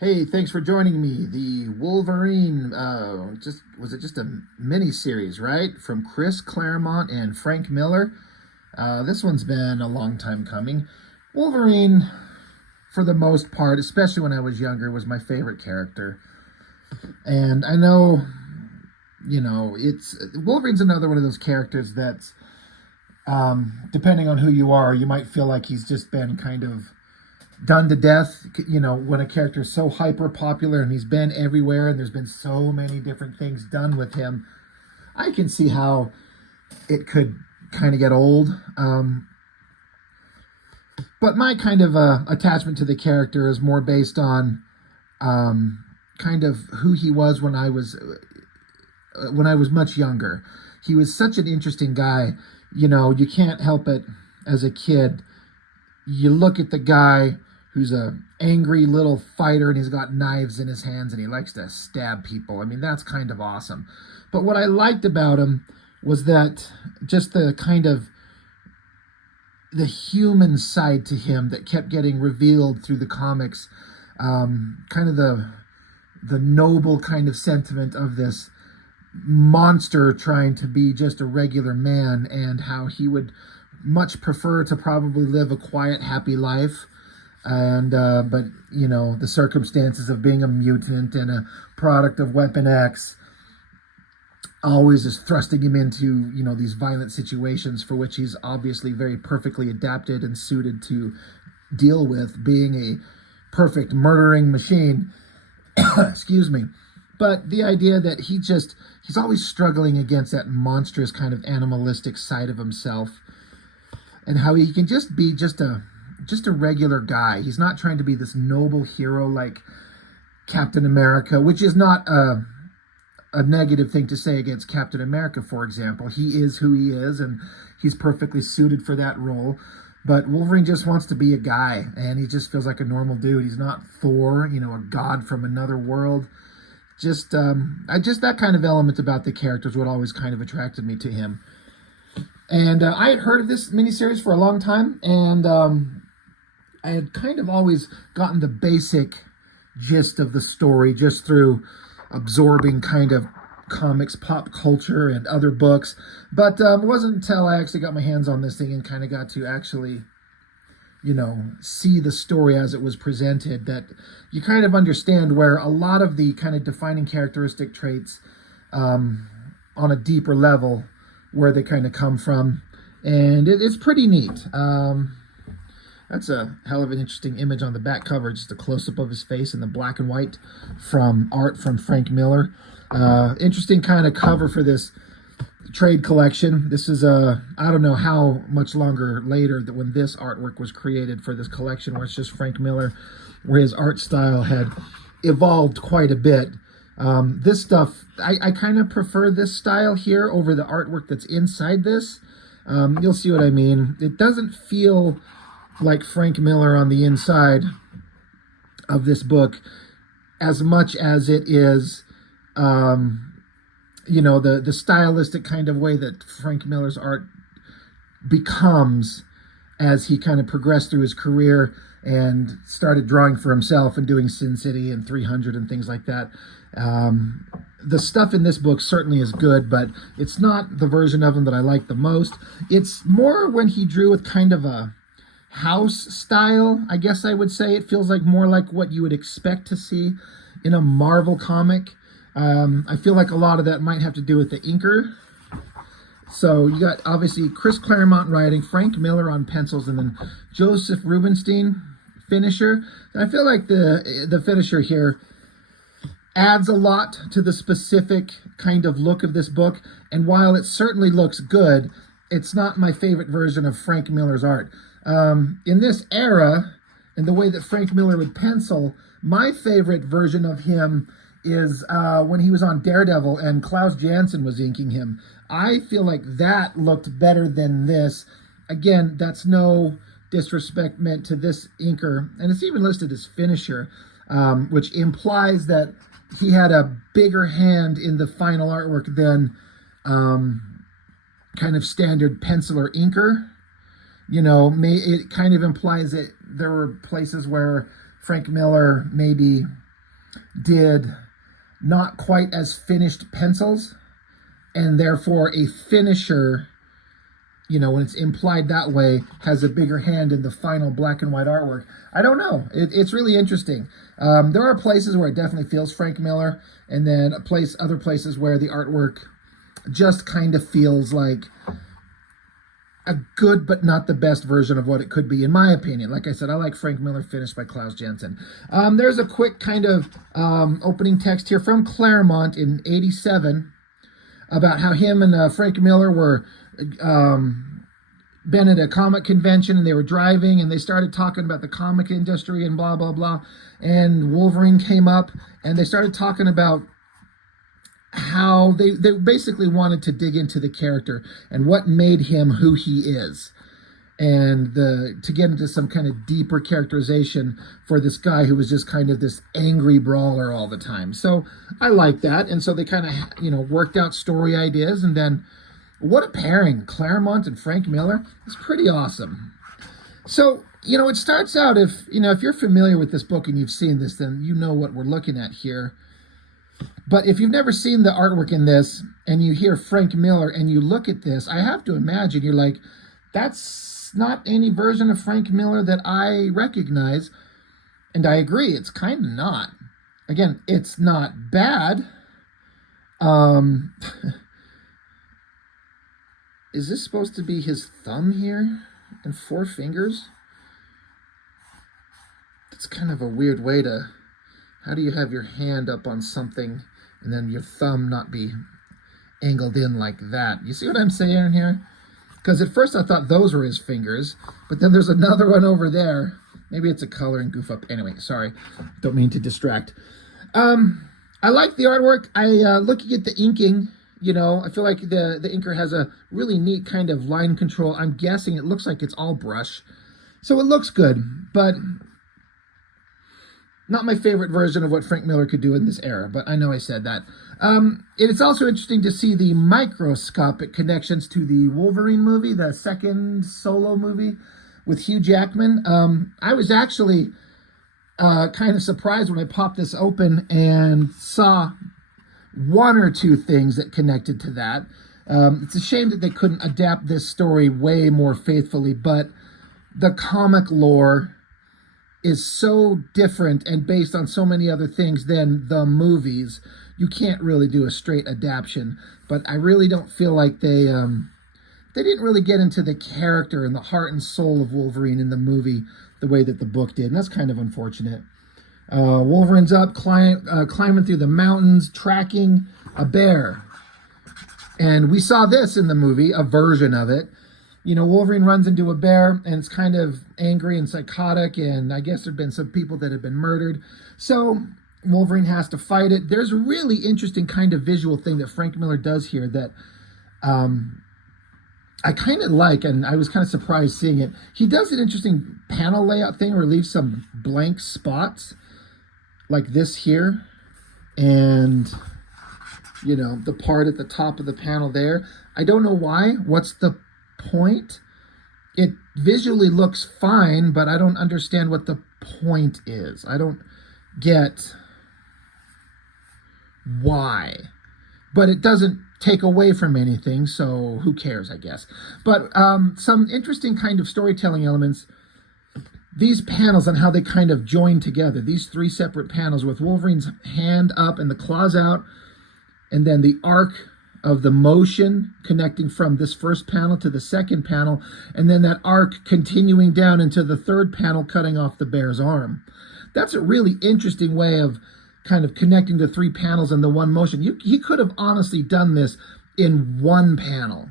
Hey, thanks for joining me. The Wolverine, was it just a mini series, right? From Chris Claremont and Frank Miller. This one's been a long time coming. Wolverine, for the most part, especially when I was younger, was my favorite character. And I know, it's Wolverine's another one of those characters that's, depending on who you are, you might feel like he's just been kind of done to death. When a character is so hyper popular and he's been everywhere and there's been so many different things done with him, I can see how it could kind of get old. But my kind of attachment to the character is more based on kind of who he was when I was much younger. He was such an interesting guy. You can't help it as a kid. You look at the guy who's a angry little fighter and he's got knives in his hands and he likes to stab people. I mean, that's kind of awesome. But what I liked about him was that just the kind of the human side to him that kept getting revealed through the comics, kind of the noble kind of sentiment of this monster trying to be just a regular man, and how he would much prefer to probably live a quiet, happy life. And but the circumstances of being a mutant and a product of Weapon X always is thrusting him into these violent situations for which he's obviously very perfectly adapted and suited to deal with, being a perfect murdering machine. Excuse me. But the idea that he's always struggling against that monstrous kind of animalistic side of himself, and how he can just be just a regular guy. He's not trying to be this noble hero like Captain America, which is not a negative thing to say against Captain America, for example. He is who he is, and he's perfectly suited for that role. But Wolverine just wants to be a guy, and he just feels like a normal dude. He's not Thor, a god from another world. Just that kind of element about the character is what always kind of attracted me to him. And I had heard of this miniseries for a long time, and I had kind of always gotten the basic gist of the story just through absorbing kind of comics, pop culture, and other books. But it wasn't until I actually got my hands on this thing and kind of got to actually, see the story as it was presented, that you kind of understand where a lot of the kind of defining characteristic traits, on a deeper level, where they kind of come from. And it's pretty neat. That's a hell of an interesting image on the back cover, just a close-up of his face in the black and white from art from Frank Miller. Interesting kind of cover for this trade collection. This is I don't know how much longer later that when this artwork was created for this collection, where it's just Frank Miller, where his art style had evolved quite a bit. This stuff, I kind of prefer this style here over the artwork that's inside this. You'll see what I mean. It doesn't feel like Frank Miller on the inside of this book as much as it is, the stylistic kind of way that Frank Miller's art becomes as he kind of progressed through his career and started drawing for himself and doing Sin City and 300 and things like that. The stuff in this book certainly is good, but it's not the version of him that I like the most. It's more when he drew with kind of a house style, I guess I would say. It feels like more like what you would expect to see in a Marvel comic. I feel like a lot of that might have to do with the inker. So you got obviously Chris Claremont writing, Frank Miller on pencils, and then Joseph Rubinstein finisher. And I feel like the finisher here adds a lot to the specific kind of look of this book. And while it certainly looks good, it's not my favorite version of Frank Miller's art. In this era, and the way that Frank Miller would pencil, my favorite version of him is when he was on Daredevil and Klaus Janson was inking him. I feel like that looked better than this. Again, that's no disrespect meant to this inker, and it's even listed as finisher, which implies that he had a bigger hand in the final artwork than kind of standard penciler inker. It kind of implies that there were places where Frank Miller maybe did not quite as finished pencils, and therefore a finisher, when it's implied that way, has a bigger hand in the final black and white artwork. I don't know. It's really interesting. There are places where it definitely feels Frank Miller, and then other places where the artwork just kind of feels like a good but not the best version of what it could be, in my opinion. Like I said, I like Frank Miller finished by Klaus Janson. There's a quick kind of opening text here from Claremont in '87 about how him and Frank Miller were been at a comic convention, and they were driving, and they started talking about the comic industry and blah, blah, blah. And Wolverine came up, and they started talking about how they basically wanted to dig into the character and what made him who he is, and to get into some kind of deeper characterization for this guy who was just kind of this angry brawler all the time. So I like that. And so they kind of worked out story ideas, and then what a pairing, Claremont and Frank Miller. It's pretty awesome. So it starts out, if you're familiar with this book and you've seen this, then you know what we're looking at here. But if you've never seen the artwork in this, and you hear Frank Miller and you look at this, I have to imagine you're like, that's not any version of Frank Miller that I recognize. And I agree, it's kind of not. Again, it's not bad. Is this supposed to be his thumb here and 4 fingers? That's kind of a weird way to... How do you have your hand up on something and then your thumb not be angled in like that? You see what I'm saying here? Because at first I thought those were his fingers, but then there's another one over there. Maybe it's a coloring goof up. Anyway, sorry. Don't mean to distract. I like the artwork. Looking at the inking, I feel like the inker has a really neat kind of line control. I'm guessing it looks like it's all brush. So it looks good, but not my favorite version of what Frank Miller could do in this era, but I know I said that. It's also interesting to see the microscopic connections to the Wolverine movie, the second solo movie with Hugh Jackman. I was actually kind of surprised when I popped this open and saw one or two things that connected to that. It's a shame that they couldn't adapt this story way more faithfully, but the comic lore is so different and based on so many other things than the movies. You can't really do a straight adaptation, but I really don't feel like they didn't really get into the character and the heart and soul of Wolverine in the movie the way that the book did, and that's kind of unfortunate. Wolverine's up, climbing through the mountains, tracking a bear. And we saw this in the movie, a version of it. Wolverine runs into a bear, and it's kind of angry and psychotic, and I guess there've been some people that have been murdered. So Wolverine has to fight it. There's a really interesting kind of visual thing that Frank Miller does here that I kind of like, and I was kind of surprised seeing it. He does an interesting panel layout thing where he leaves some blank spots, like this here, and the part at the top of the panel there. I don't know why. What's the point? It visually looks fine, but I don't understand what the point is. I don't get why. But it doesn't take away from anything, so who cares, I guess. But some interesting kind of storytelling elements. These panels and how they kind of join together. These 3 separate panels with Wolverine's hand up and the claws out, and then the arc of the motion connecting from this first panel to the second panel, and then that arc continuing down into the third panel, cutting off the bear's arm. That's a really interesting way of kind of connecting the 3 panels in the one motion. He could have honestly done this in one panel.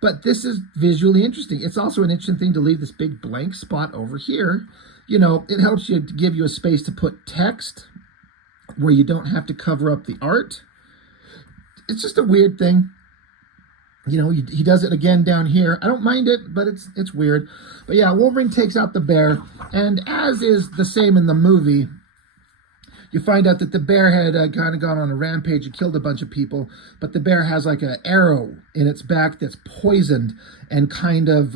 But this is visually interesting. It's also an interesting thing to leave this big blank spot over here. It helps you to give you a space to put text where you don't have to cover up the art. It's just a weird thing. He does it again down here. I don't mind it, but it's weird. But yeah, Wolverine takes out the bear, and as is the same in the movie, you find out that the bear had kind of gone on a rampage and killed a bunch of people, but the bear has like an arrow in its back that's poisoned and kind of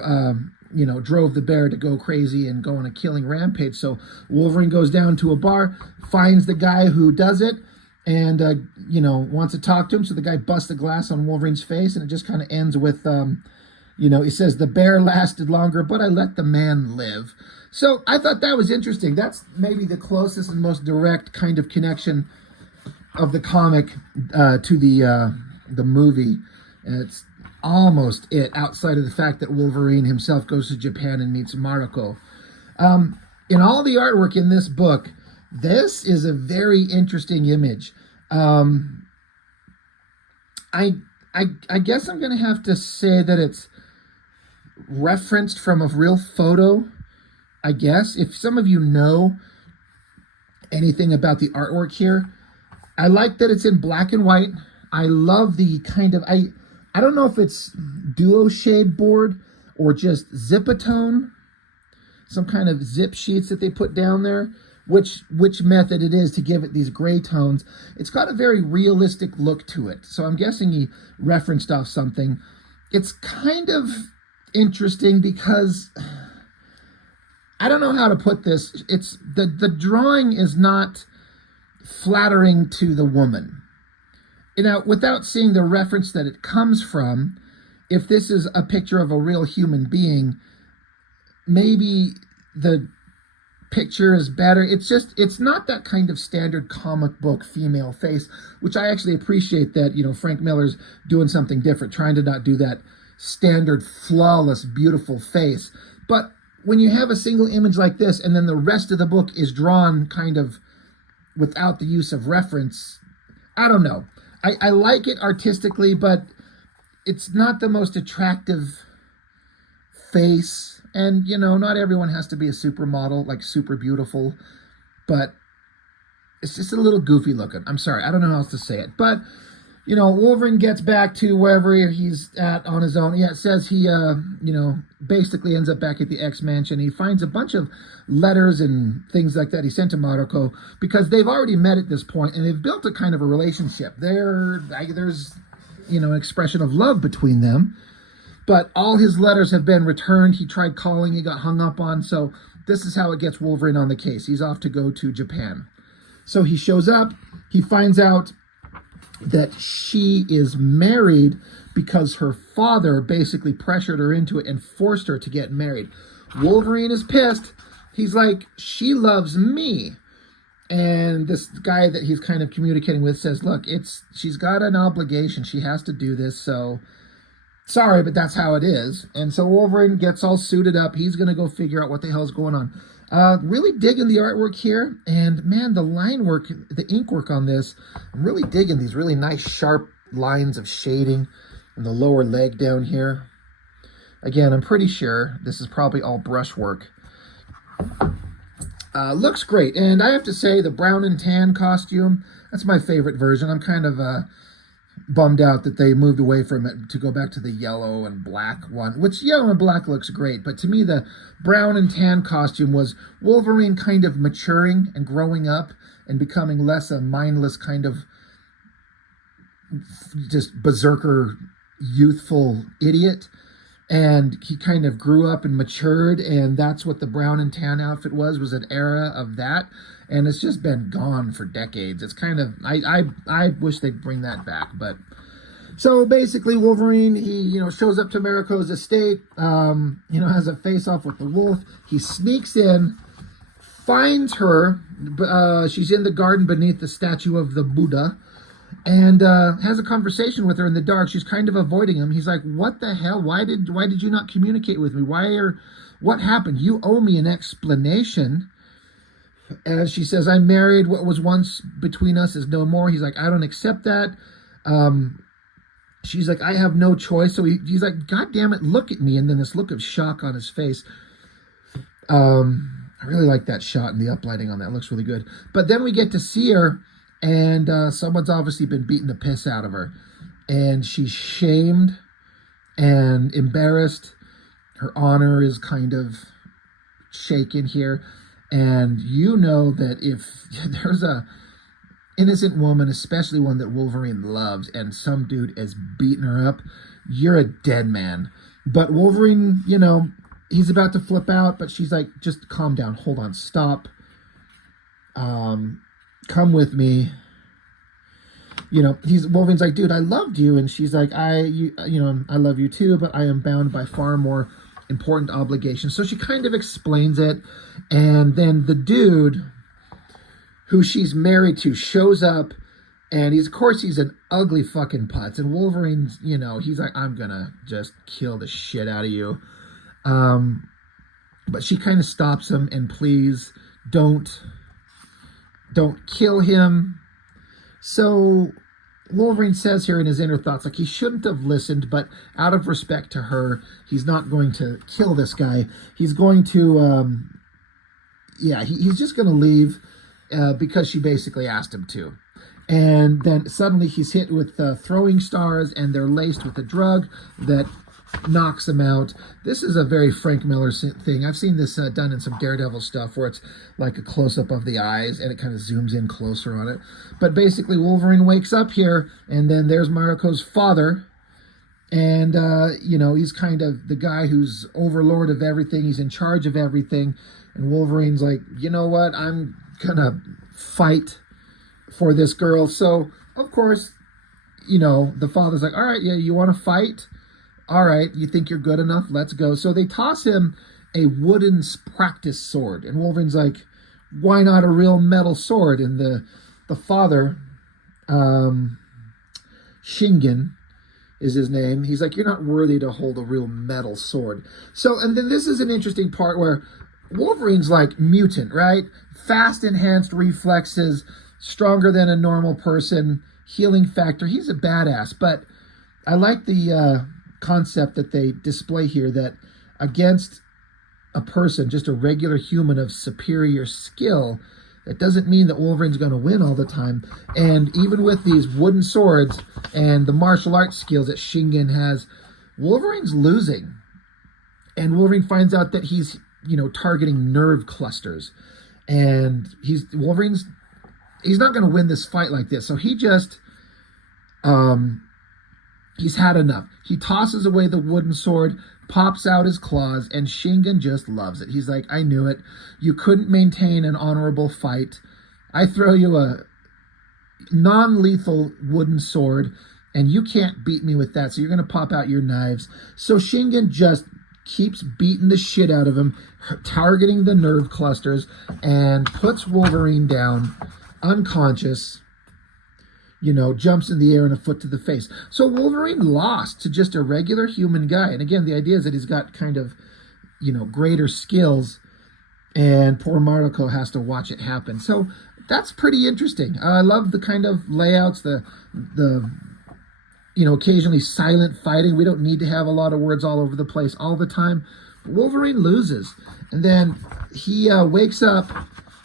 drove the bear to go crazy and go on a killing rampage. So Wolverine goes down to a bar, finds the guy who does it, and wants to talk to him. So the guy busts the glass on Wolverine's face, and it just kind of ends with he says, the bear lasted longer, but I let the man live. So I thought that was interesting. That's maybe the closest and most direct kind of connection of the comic to the movie. And it's almost it, outside of the fact that Wolverine himself goes to Japan and meets Mariko. In all the artwork in this book, this is a very interesting image. I guess I'm going to have to say that it's referenced from a real photo, I guess. If some of you know anything about the artwork here, I like that it's in black and white. I love the kind of, I don't know if it's duo shade board or just zipatone, some kind of zip sheets that they put down there, which method it is to give it these gray tones. It's got a very realistic look to it. So I'm guessing he referenced off something. It's kind of interesting because I don't know how to put this. It's the drawing is not flattering to the woman. Now, without seeing the reference that it comes from, if this is a picture of a real human being, maybe the picture is better. It's not that kind of standard comic book female face, which I actually appreciate that, Frank Miller's doing something different, trying to not do that standard, flawless, beautiful face. But when you have a single image like this, and then the rest of the book is drawn kind of without the use of reference, I don't know. I like it artistically, but it's not the most attractive face. And, not everyone has to be a supermodel, like super beautiful, but it's just a little goofy looking. I'm sorry, I don't know how else to say it. But, Wolverine gets back to wherever he's at on his own. Yeah, it says he, basically ends up back at the X-Mansion. He finds a bunch of letters and things like that he sent to Mariko because they've already met at this point and they've built a kind of a relationship. There's, an expression of love between them. But all his letters have been returned. He tried calling, he got hung up on. So this is how it gets Wolverine on the case. He's off to go to Japan. So he shows up. He finds out that she is married because her father basically pressured her into it and forced her to get married. Wolverine is pissed. He's like, she loves me. And this guy that he's kind of communicating with says, look, she's got an obligation. She has to do this. So sorry, but that's how it is. And so Wolverine gets all suited up. He's going to go figure out what the hell's going on. Really digging the artwork here. And man, the line work, the ink work on this, I'm really digging these really nice sharp lines of shading in the lower leg down here. Again, I'm pretty sure this is probably all brushwork. Looks great. And I have to say, the brown and tan costume, that's my favorite version. I'm kind of bummed out that they moved away from it to go back to the yellow and black one, which yellow and black looks great. But to me, the brown and tan costume was Wolverine kind of maturing and growing up and becoming less a mindless kind of just berserker, youthful idiot. And he kind of grew up and matured, and that's what the brown and tan outfit was an era of that. And it's just been gone for decades. It's kind of, I wish they'd bring that back. But so basically Wolverine, he, shows up to Mariko's estate, has a face-off with the wolf. He sneaks in, finds her. She's in the garden beneath the statue of the Buddha, and has a conversation with her in the dark. She's kind of avoiding him. He's like, what the hell? Why did you not communicate with me? What happened? You owe me an explanation. And she says, I'm married. What was once between us is no more. He's like, I don't accept that. She's like, I have no choice. So he's like, God damn it, look at me. And then this look of shock on his face. I really like that shot and the uplighting on that. It looks really good. But then we get to see her, and someone's obviously been beating the piss out of her. And she's shamed and embarrassed. Her honor is kind of shaken here. And you know that if there's a innocent woman, especially one that Wolverine loves, and some dude is beating her up, you're a dead man. But Wolverine, he's about to flip out, but she's like, just calm down, hold on, stop, come with me. Wolverine's like, dude, I loved you, and she's like, I love you too, but I am bound by far more important obligations. So she kind of explains it, and then the dude who she's married to shows up, and he's an ugly fucking putz, and Wolverine's, he's like, I'm gonna just kill the shit out of you. But she kind of stops him, and please don't kill him. So Wolverine says here in his inner thoughts, like, he shouldn't have listened, but out of respect to her, he's not going to kill this guy. He's going to, he's just going to leave because she basically asked him to. And then suddenly he's hit with throwing stars, and they're laced with a drug that knocks him out. This is a very Frank Miller thing. I've seen this done in some Daredevil stuff where it's like a close-up of the eyes and it kind of zooms in closer on it. But basically Wolverine wakes up here, and then there's Mariko's father, and he's kind of the guy who's overlord of everything. He's in charge of everything, and Wolverine's like, you know what, I'm gonna fight for this girl. So of course, the father's like, all right, yeah, you want to fight? All right, you think you're good enough? Let's go. So they toss him a wooden practice sword, and Wolverine's like, why not a real metal sword? And the father, Shingen is his name, he's like, you're not worthy to hold a real metal sword. So, and then this is an interesting part where Wolverine's like mutant, right? Fast, enhanced reflexes, stronger than a normal person, healing factor. He's a badass, but I like the concept that they display here, that against a person, just a regular human of superior skill, that doesn't mean that Wolverine's going to win all the time. And even with these wooden swords and the martial arts skills that Shingen has, Wolverine's losing. And Wolverine finds out that he's, targeting nerve clusters. And he's not going to win this fight like this. So he just, he's had enough. He tosses away the wooden sword, pops out his claws, and Shingen just loves it. He's like, I knew it. You couldn't maintain an honorable fight. I throw you a non-lethal wooden sword, and you can't beat me with that, so you're going to pop out your knives. So Shingen just keeps beating the shit out of him, targeting the nerve clusters, and puts Wolverine down, unconscious, jumps in the air and a foot to the face. So Wolverine lost to just a regular human guy. And again, the idea is that he's got kind of, greater skills, and poor Mariko has to watch it happen. So that's pretty interesting. I love the kind of layouts, the occasionally silent fighting. We don't need to have a lot of words all over the place all the time. But Wolverine loses. And then he wakes up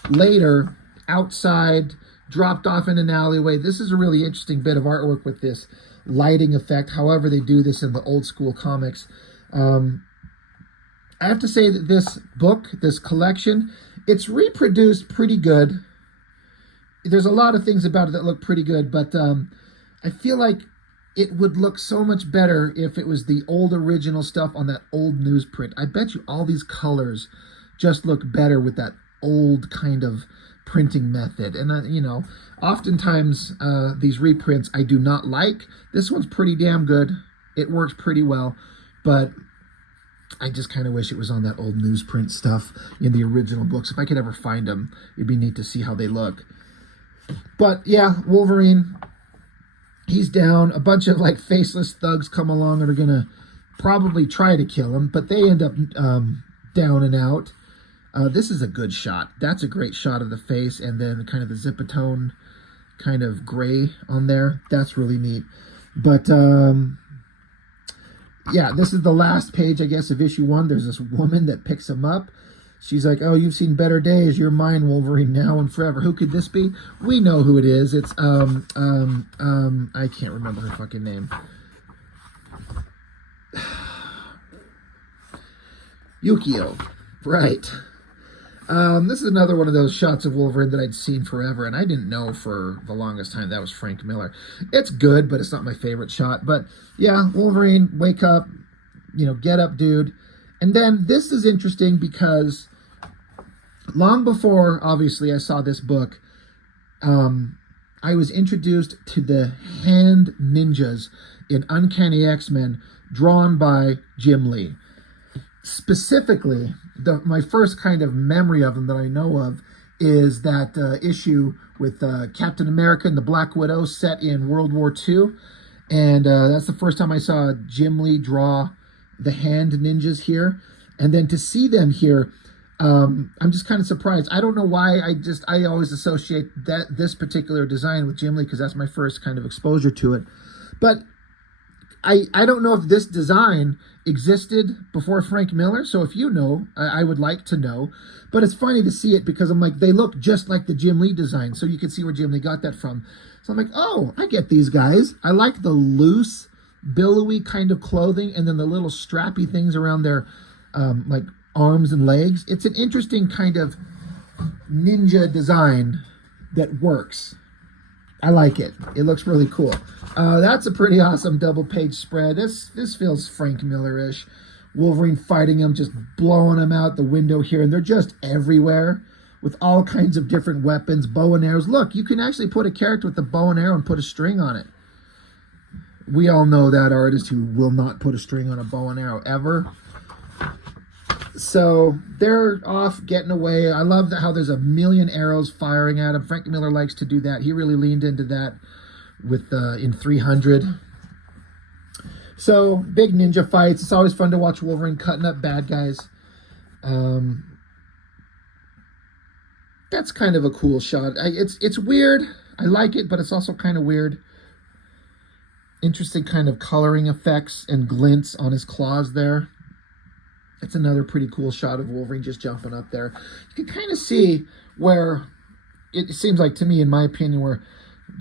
later outside, dropped off in an alleyway. This is a really interesting bit of artwork with this lighting effect. However they do this in the old school comics. I have to say that this book, this collection, it's reproduced pretty good. There's a lot of things about it that look pretty good, but I feel like it would look so much better if it was the old original stuff on that old newsprint. I bet you all these colors just look better with that old kind of printing method. And oftentimes these reprints I do not like. This one's pretty damn good. It works pretty well, but I just kind of wish it was on that old newsprint stuff in the original books. If I could ever find them, it'd be neat to see how they look. But yeah, Wolverine, he's down. A bunch of like faceless thugs come along and are gonna probably try to kill him, but they end up down and out. This is a good shot. That's a great shot of the face, and then kind of the zipatone kind of gray on there. That's really neat. But yeah, this is the last page, I guess, of issue 1. There's this woman that picks him up. She's like, oh, you've seen better days. You're mine, Wolverine, now and forever. Who could this be? We know who it is. It's, I can't remember her fucking name. Yukio. Right. This is another one of those shots of Wolverine that I'd seen forever, and I didn't know for the longest time that was Frank Miller. It's good, but it's not my favorite shot. But yeah, Wolverine, wake up, get up, dude. And then this is interesting because long before, obviously, I saw this book, I was introduced to the hand ninjas in Uncanny X-Men drawn by Jim Lee. Specifically, my first kind of memory of them that I know of is that issue with Captain America and the Black Widow set in World War II. And that's the first time I saw Jim Lee draw the hand ninjas here. And then to see them here, I'm just kind of surprised. I don't know why. I always associate this particular design with Jim Lee because that's my first kind of exposure to it. But I don't know if this design existed before Frank Miller. So if you know, I would like to know. But it's funny to see it because I'm like, they look just like the Jim Lee design. So you can see where Jim Lee got that from. So I'm like, oh, I get these guys. I like the loose, billowy kind of clothing and then the little strappy things around their like arms and legs. It's an interesting kind of ninja design that works. I like it. It looks really cool. That's a pretty awesome double page spread. This feels Frank Miller-ish. Wolverine fighting him, just blowing him out the window here, and they're just everywhere with all kinds of different weapons, bow and arrows. Look, you can actually put a character with a bow and arrow and put a string on it. We all know that artist who will not put a string on a bow and arrow ever. So they're off getting away. I love how there's a million arrows firing at him. Frank Miller likes to do that. He really leaned into that with in 300. So big ninja fights. It's always fun to watch Wolverine cutting up bad guys. That's kind of a cool shot. It's weird. I like it, but it's also kind of weird. Interesting kind of coloring effects and glints on his claws there. It's another pretty cool shot of Wolverine just jumping up there. You can kind of see where it seems like to me, in my opinion, where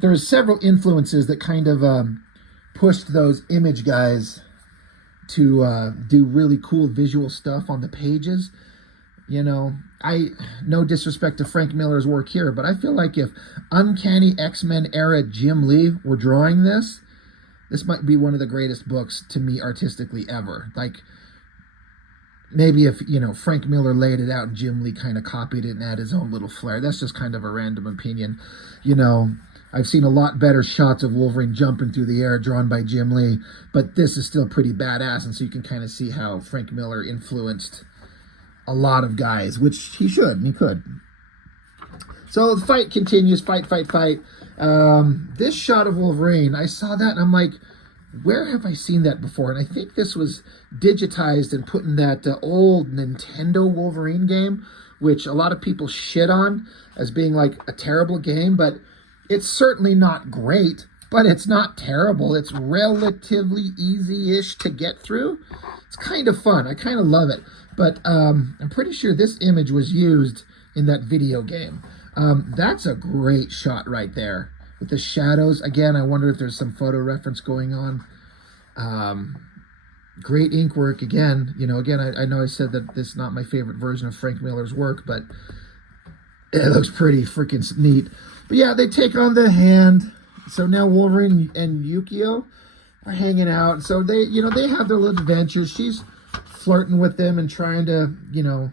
there's several influences that kind of pushed those Image guys to do really cool visual stuff on the pages. You know, no disrespect to Frank Miller's work here, but I feel like if Uncanny X-Men era Jim Lee were drawing this might be one of the greatest books to me artistically ever. Like, maybe if, you know, Frank Miller laid it out and Jim Lee kind of copied it and added his own little flair. That's just kind of a random opinion. You know, I've seen a lot better shots of Wolverine jumping through the air drawn by Jim Lee, but this is still pretty badass, and so you can kind of see how Frank Miller influenced a lot of guys, which he should, and he could. So the fight continues, fight. This shot of Wolverine, I saw that, and I'm like, where have I seen that before? And I think this was digitized and put in that old Nintendo Wolverine game, which a lot of people shit on as being like a terrible game, but it's certainly not great, but it's not terrible. It's relatively easy-ish to get through. It's kind of fun. I kind of love it. But I'm pretty sure this image was used in that video game. That's a great shot right there. With the shadows, again, I wonder if there's some photo reference going on. Great ink work, again. You know, again, I know I said that this is not my favorite version of Frank Miller's work, but it looks pretty freaking neat. But yeah, they take on the hand. So now Wolverine and Yukio are hanging out. So they, you know, they have their little adventures. She's flirting with them and trying to, you know,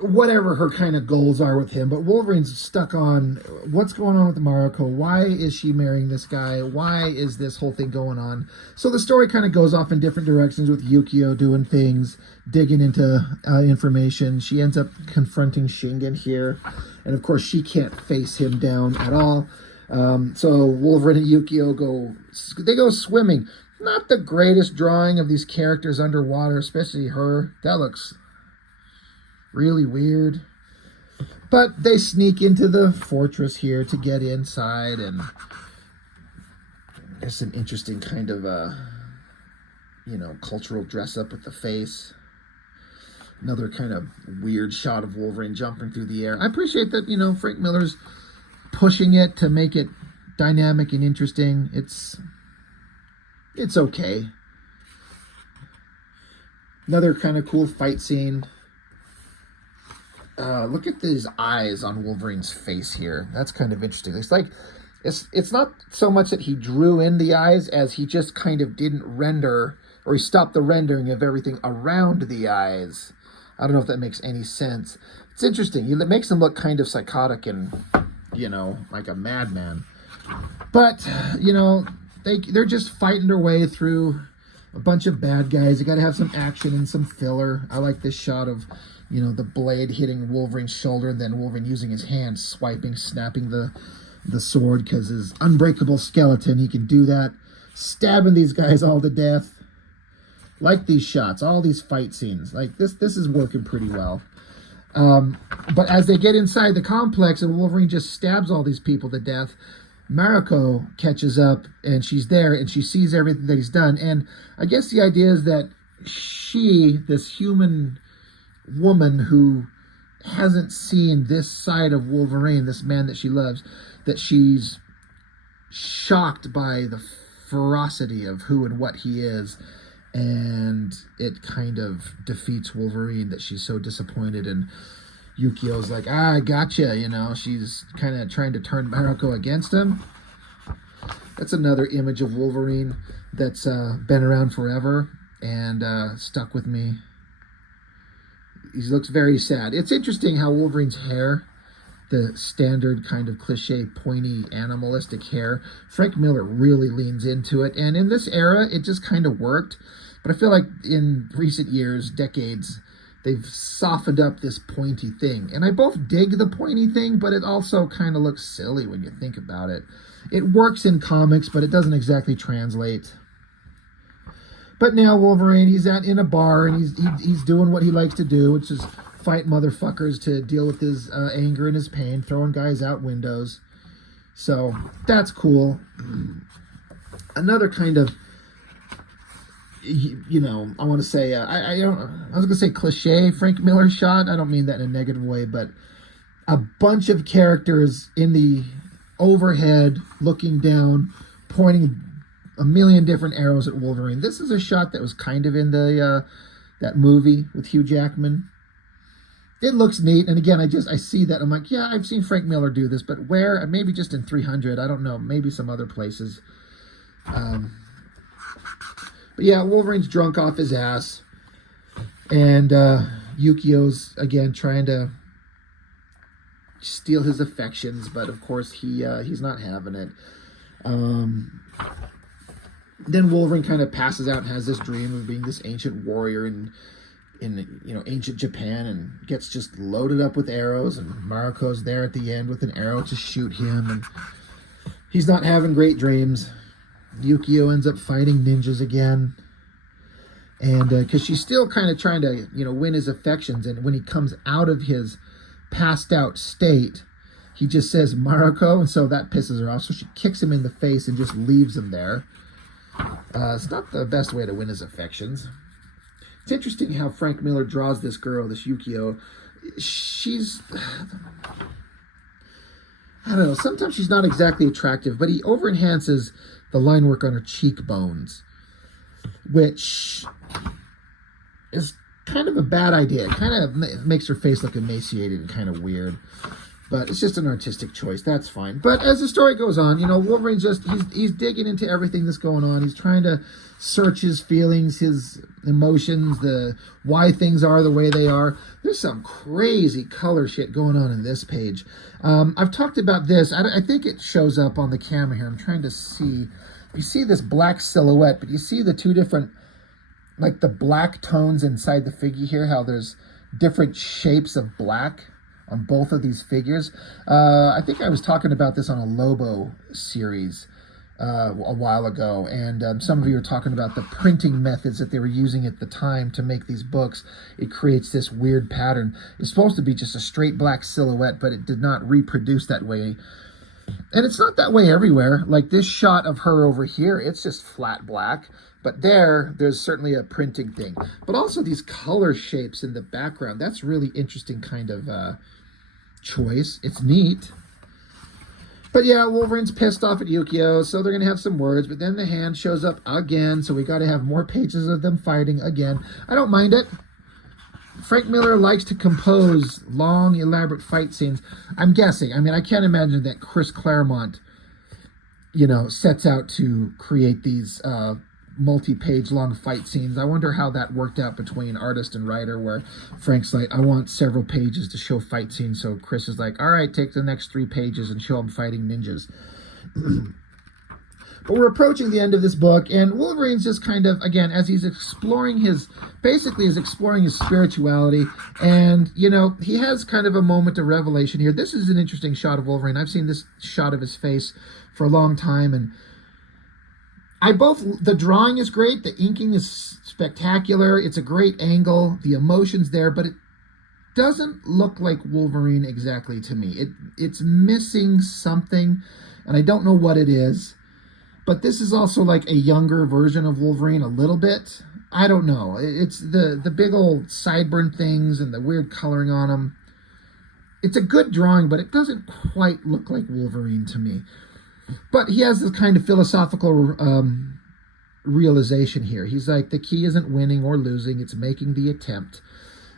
whatever her kind of goals are with him. But Wolverine's stuck on what's going on with Mariko. Why is she marrying this guy? Why is this whole thing going on? So the story kind of goes off in different directions with Yukio doing things, digging into information. She ends up confronting Shingen here. And of course, she can't face him down at all. So Wolverine and Yukio go swimming. Not the greatest drawing of these characters underwater, especially her. That looks really weird. But they sneak into the fortress here to get inside, and there's some interesting kind of, you know, cultural dress up with the face. Another kind of weird shot of Wolverine jumping through the air. I appreciate that, you know, Frank Miller's pushing it to make it dynamic and interesting. It's okay. Another kind of cool fight scene. Look at these eyes on Wolverine's face here. That's kind of interesting. It's like, it's not so much that he drew in the eyes as he just kind of didn't render or he stopped the rendering of everything around the eyes. I don't know if that makes any sense. It's interesting. It makes him look kind of psychotic and, like a madman. But, they're just fighting their way through a bunch of bad guys. You got to have some action and some filler. I like this shot of, the blade hitting Wolverine's shoulder, and then Wolverine using his hand, swiping, snapping the sword, because his unbreakable skeleton, he can do that. Stabbing these guys all to death. Like these shots, all these fight scenes. Like, this is working pretty well. But as they get inside the complex and Wolverine just stabs all these people to death, Mariko catches up, and she's there, and she sees everything that he's done. And I guess the idea is that she, this human woman who hasn't seen this side of Wolverine, this man that she loves, that she's shocked by the ferocity of who and what he is. And it kind of defeats Wolverine that she's so disappointed. And Yukio's like, I gotcha, she's kind of trying to turn Mariko against him. That's another image of Wolverine that's been around forever and stuck with me. He looks very sad. It's interesting how Wolverine's hair, the standard kind of cliche, pointy, animalistic hair, Frank Miller really leans into it. And in this era, it just kind of worked. But I feel like in recent years, decades, they've softened up this pointy thing. And I both dig the pointy thing, but it also kind of looks silly when you think about it. It works in comics, but it doesn't exactly translate. But now Wolverine, he's in a bar, and he's doing what he likes to do, which is fight motherfuckers to deal with his anger and his pain, throwing guys out windows. So that's cool. Another kind of, I want to say, I was going to say cliche Frank Miller shot. I don't mean that in a negative way, but a bunch of characters in the overhead looking down, pointing a million different arrows at Wolverine. This is a shot that was kind of in the that movie with Hugh Jackman. It looks neat, and again, I see that, I'm like, yeah, I've seen Frank Miller do this, but where? Maybe just in 300, I don't know, maybe some other places. But yeah, Wolverine's drunk off his ass, and Yukio's, again, trying to steal his affections, but of course he's not having it. Then Wolverine kind of passes out and has this dream of being this ancient warrior in ancient Japan, and gets just loaded up with arrows, and Mariko's there at the end with an arrow to shoot him, and he's not having great dreams. Yukio ends up fighting ninjas again, and because she's still kind of trying to win his affections, and when he comes out of his passed out state, he just says Mariko, and so that pisses her off, so she kicks him in the face and just leaves him there. It's not the best way to win his affections. It's interesting how Frank Miller draws this girl, this Yukio. She's, I don't know, sometimes she's not exactly attractive, but he over-enhances the line work on her cheekbones, which is kind of a bad idea. It kind of makes her face look emaciated and kind of weird. But it's just an artistic choice. That's fine. But as the story goes on, Wolverine's he's digging into everything that's going on. He's trying to search his feelings, his emotions, why things are the way they are. There's some crazy color shit going on in this page. I've talked about this. I think it shows up on the camera here. I'm trying to see. You see this black silhouette, but you see the two different, like the black tones inside the figure here, how there's different shapes of black on both of these figures. I think I was talking about this on a Lobo series a while ago, and some of you were talking about the printing methods that they were using at the time to make these books. It creates this weird pattern. It's supposed to be just a straight black silhouette, but it did not reproduce that way. And it's not that way everywhere. Like this shot of her over here, it's just flat black. But there's certainly a printing thing. But also these color shapes in the background, that's really interesting kind of choice. It's neat. But yeah, Wolverine's pissed off at Yukio, so they're going to have some words. But then the hand shows up again, so we got to have more pages of them fighting again. I don't mind it. Frank Miller likes to compose long, elaborate fight scenes. I'm guessing. I mean, I can't imagine that Chris Claremont, sets out to create these multi-page long fight scenes. I wonder how that worked out between artist and writer, where Frank's like, I want several pages to show fight scenes. So Chris is like, all right, take the next 3 pages and show them fighting ninjas. But we're approaching the end of this book, and Wolverine's just kind of, again, as he's exploring basically exploring his spirituality, and, you know, he has kind of a moment of revelation here. This is an interesting shot of Wolverine. I've seen this shot of his face for a long time, and the drawing is great, the inking is spectacular, it's a great angle, the emotion's there, but it doesn't look like Wolverine exactly to me. It's missing something, and I don't know what it is. But this is also like a younger version of Wolverine a little bit. I don't know. It's the big old sideburn things and the weird coloring on them. It's a good drawing, but it doesn't quite look like Wolverine to me. But he has this kind of philosophical realization here. He's like, the key isn't winning or losing, it's making the attempt.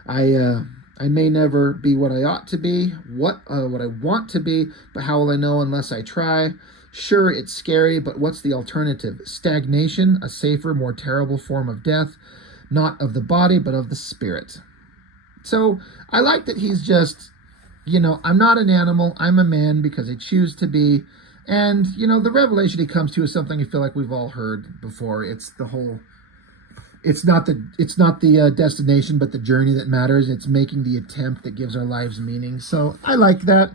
I may never be what I ought to be, what I want to be, but how will I know unless I try? Sure, it's scary, but what's the alternative? Stagnation, a safer, more terrible form of death, not of the body, but of the spirit. So I like that he's just, you know, I'm not an animal, I'm a man because I choose to be. And, you know, the revelation he comes to is something I feel like we've all heard before. It's the whole, it's not the destination, but the journey that matters. It's making the attempt that gives our lives meaning. So I like that.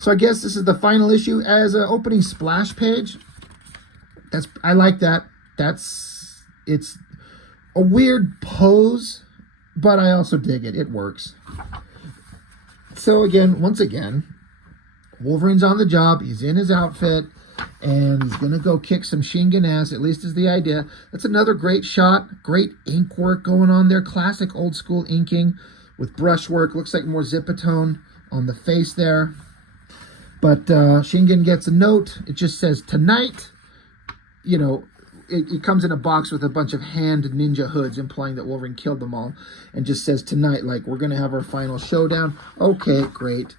So I guess this is the final issue as an opening splash page. I like that. It's a weird pose, but I also dig it. It works. So once again, Wolverine's on the job. He's in his outfit, and he's going to go kick some Shingen ass, at least is the idea. That's another great shot. Great ink work going on there. Classic old school inking with brushwork. Looks like more zipatone on the face there. But Shingen gets a note. It just says, tonight, you know, it comes in a box with a bunch of hand ninja hoods, implying that Wolverine killed them all, and just says, tonight, like, we're going to have our final showdown. Okay, great.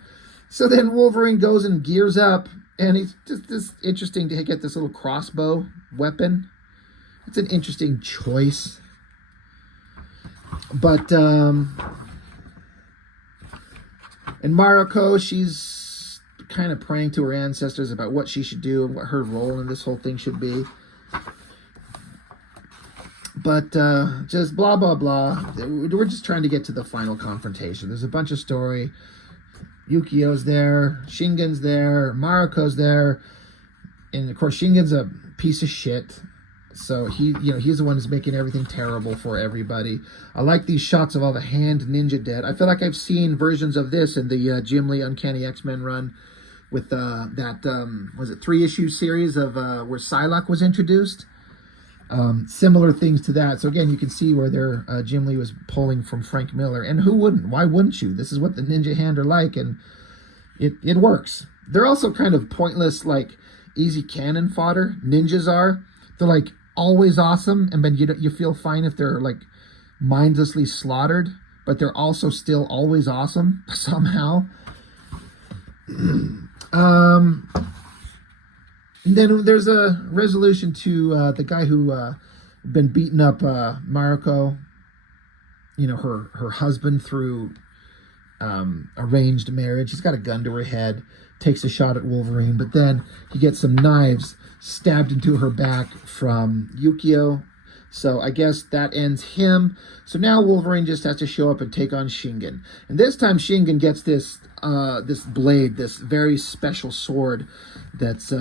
So then Wolverine goes and gears up, and it's just this interesting to get this little crossbow weapon. It's an interesting choice. But, and Mariko, she's kind of praying to her ancestors about what she should do and what her role in this whole thing should be. But just blah, blah, blah. We're just trying to get to the final confrontation. There's a bunch of story. Yukio's there. Shingen's there. Mariko's there. And, of course, Shingen's a piece of shit. So he's the one who's making everything terrible for everybody. I like these shots of all the hand ninja dead. I feel like I've seen versions of this in the Jim Lee Uncanny X-Men run with was it 3-issue series of where Psylocke was introduced. Similar things to that. So again, you can see where Jim Lee was pulling from Frank Miller. And who wouldn't? Why wouldn't you? This is what the ninja hand are like, and it works. They're also kind of pointless, like easy cannon fodder. Ninjas are. They're like always awesome, and then you feel fine if they're like mindlessly slaughtered, but they're also still always awesome somehow. And then there's a resolution to the guy who been beating up Mariko, you know, her husband through arranged marriage. He's got a gun to her head, takes a shot at Wolverine, but then he gets some knives stabbed into her back from Yukio. So I guess that ends him. So now Wolverine just has to show up and take on Shingen. And this time Shingen gets this blade, this very special sword that's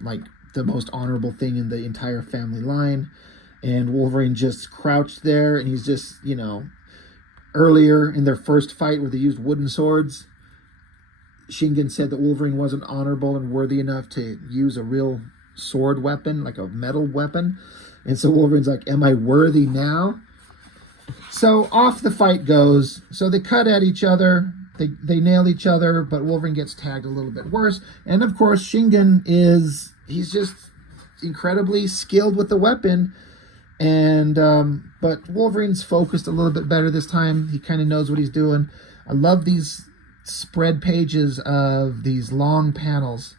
like the most honorable thing in the entire family line. And Wolverine just crouched there, and he's just, you know, earlier in their first fight where they used wooden swords, Shingen said that Wolverine wasn't honorable and worthy enough to use a real sword weapon, like a metal weapon. And so Wolverine's like, am I worthy now? So off the fight goes. So they cut at each other. They nail each other, but Wolverine gets tagged a little bit worse. And of course, Shingen he's just incredibly skilled with the weapon. And but Wolverine's focused a little bit better this time. He kind of knows what he's doing. I love these spread pages of these long panels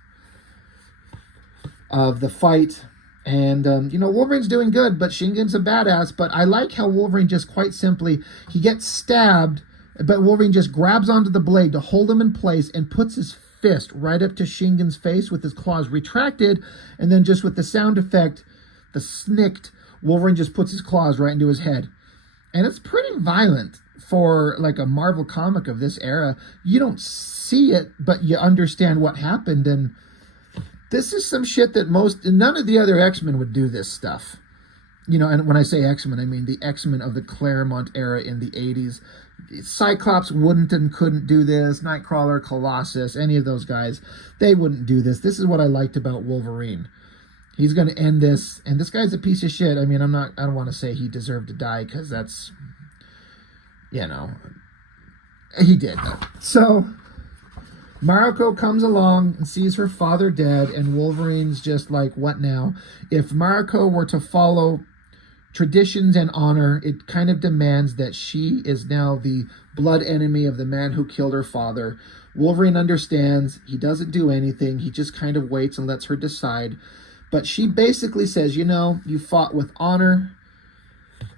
of the fight. And, Wolverine's doing good, but Shingen's a badass. But I like how Wolverine just quite simply, he gets stabbed, but Wolverine just grabs onto the blade to hold him in place and puts his fist right up to Shingen's face with his claws retracted. And then just with the sound effect, the snicked, Wolverine just puts his claws right into his head. And it's pretty violent for like a Marvel comic of this era. You don't see it, but you understand what happened. And this is some shit that none of the other X-Men would do this stuff. And when I say X-Men, I mean the X-Men of the Claremont era in the 80s. Cyclops wouldn't and couldn't do this. Nightcrawler, Colossus, any of those guys, they wouldn't do this. This is what I liked about Wolverine. He's going to end this, and this guy's a piece of shit. I mean, I don't want to say he deserved to die, because that's, he did. So Mariko comes along and sees her father dead, and Wolverine's just like, what now? If Mariko were to follow traditions and honor, it kind of demands that she is now the blood enemy of the man who killed her father. Wolverine understands. He doesn't do anything. He just kind of waits and lets her decide. But she basically says, you fought with honor.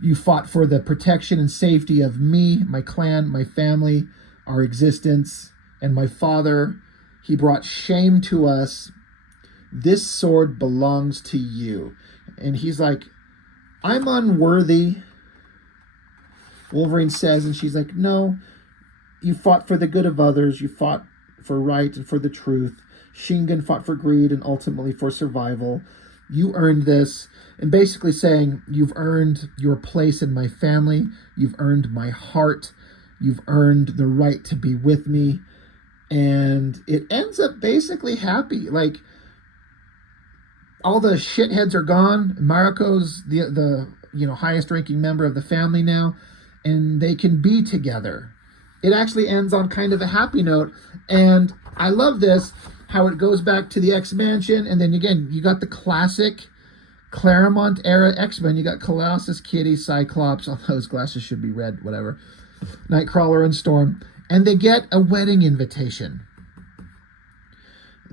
You fought for the protection and safety of me, my clan, my family, our existence, and my father. He brought shame to us. This sword belongs to you. And he's like, I'm unworthy. Wolverine says, and she's like, no, you fought for the good of others. You fought for right and for the truth. Shingen fought for greed and ultimately for survival. You earned this. And basically saying, you've earned your place in my family. You've earned my heart. You've earned the right to be with me. And it ends up basically happy. Like, all the shitheads are gone. Mariko's the highest ranking member of the family now. And they can be together. It actually ends on kind of a happy note. And I love this, how it goes back to the X-Mansion. And then again, you got the classic Claremont era X-Men. You got Colossus, Kitty, Cyclops. All those glasses should be red, whatever. Nightcrawler and Storm. And they get a wedding invitation.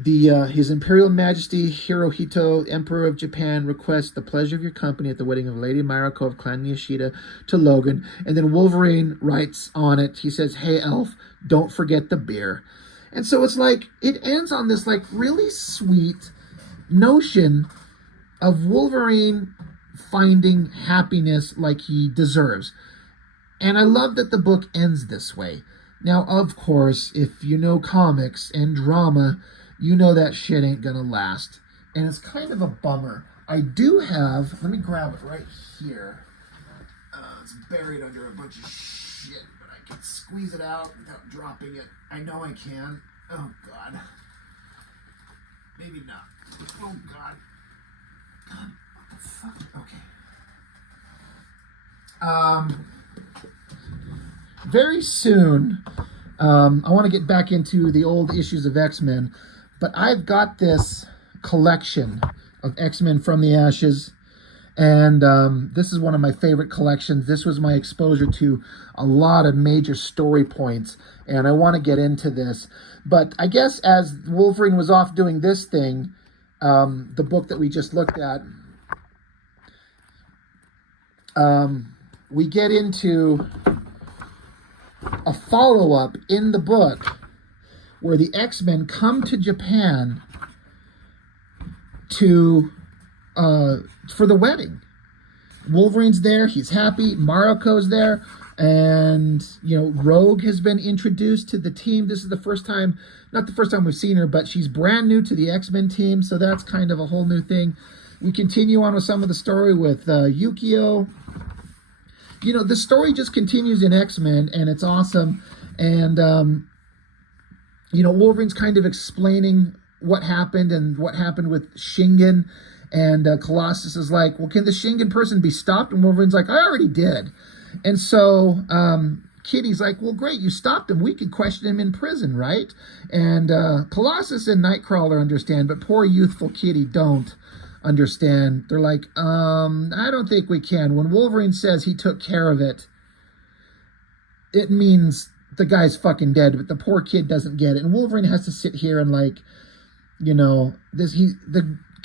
His Imperial Majesty Hirohito, Emperor of Japan, requests the pleasure of your company at the wedding of Lady Mariko of Clan Nishida to Logan. And then Wolverine writes on it, he says, hey, elf, don't forget the beer. And so it's like, it ends on this like really sweet notion of Wolverine finding happiness like he deserves. And I love that the book ends this way. Now, of course, if you know comics and drama, you know that shit ain't gonna last. And it's kind of a bummer. I do have, let me grab it right here. It's buried under a bunch of shit, but I can squeeze it out without dropping it. I know I can. Oh, God. Maybe not. Oh, God. God, what the fuck? Okay. Very soon, I want to get back into the old issues of X-Men, but I've got this collection of X-Men from the Ashes, and this is one of my favorite collections. This was my exposure to a lot of major story points, and I want to get into this. But I guess as Wolverine was off doing this thing, the book that we just looked at, we get into a follow-up in the book where the X-Men come to Japan to for the wedding. Wolverine's there, he's happy, Mariko's there, and Rogue has been introduced to the team. This is the first time, not the first time we've seen her, but she's brand new to the X-Men team, so that's kind of a whole new thing. We continue on with some of the story with Yukio. The story just continues in X-Men, and it's awesome. And Wolverine's kind of explaining what happened and what happened with Shingen. And Colossus is like, well, can the Shingen person be stopped? And Wolverine's like, I already did. And so Kitty's like, well, great, you stopped him. We could question him in prison, right? And Colossus and Nightcrawler understand, but poor youthful Kitty don't understand. They're like, I don't think we can. When Wolverine says he took care of it, it means the guy's fucking dead, but the poor kid doesn't get it. And Wolverine has to sit here and the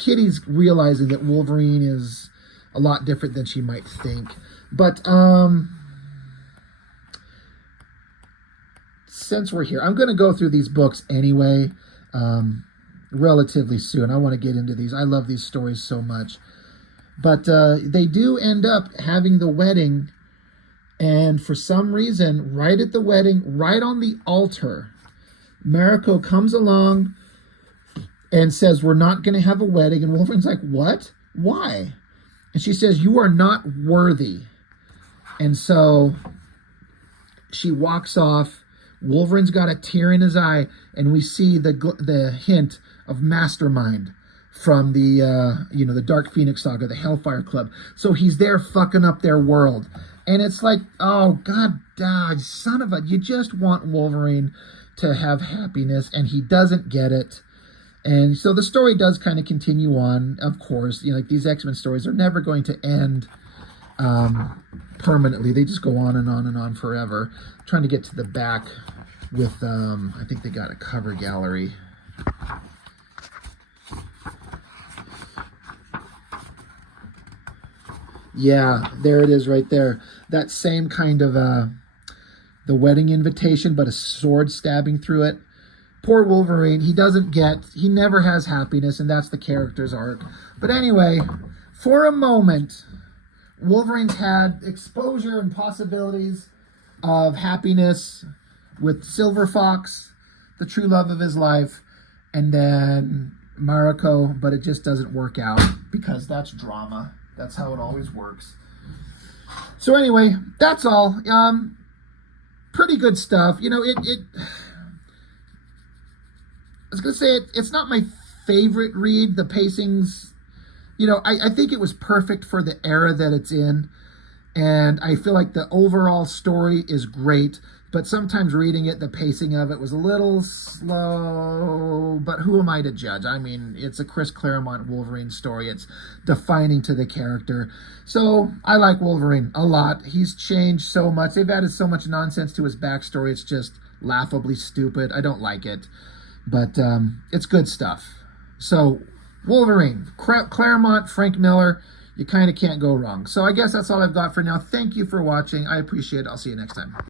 Kitty's realizing that Wolverine is a lot different than she might think. But since we're here, I'm going to go through these books anyway, relatively soon. I want to get into these. I love these stories so much. But they do end up having the wedding, and for some reason, right at the wedding, right on the altar, Mariko comes along and says, we're not going to have a wedding. And Wolverine's like, what? Why? And she says, you are not worthy. And so she walks off. Wolverine's got a tear in his eye, and we see the hint of Mastermind from the the Dark Phoenix Saga, the Hellfire Club. So he's there fucking up their world. And it's like, oh, God, son of a... You just want Wolverine to have happiness, and he doesn't get it. And so the story does kind of continue on, of course. Like these X-Men stories are never going to end permanently. They just go on and on and on forever. I'm trying to get to the back with, I think they got a cover gallery. Yeah, there it is right there. That same kind of the wedding invitation, but a sword stabbing through it. Poor Wolverine, he never has happiness, and that's the character's arc. But anyway, for a moment, Wolverine's had exposure and possibilities of happiness with Silver Fox, the true love of his life, and then Mariko, but it just doesn't work out because that's drama. That's how it always works. So anyway, that's all. Pretty good stuff. I was going to say it's not my favorite read. The pacing's, I think it was perfect for the era that it's in. And I feel like the overall story is great. But sometimes reading it, the pacing of it was a little slow. But who am I to judge? I mean, it's a Chris Claremont Wolverine story. It's defining to the character. So I like Wolverine a lot. He's changed so much. They've added so much nonsense to his backstory. It's just laughably stupid. I don't like it. But it's good stuff. So, Wolverine, Claremont, Frank Miller, you kind of can't go wrong. So I guess that's all I've got for now. Thank you for watching. I appreciate it. I'll see you next time.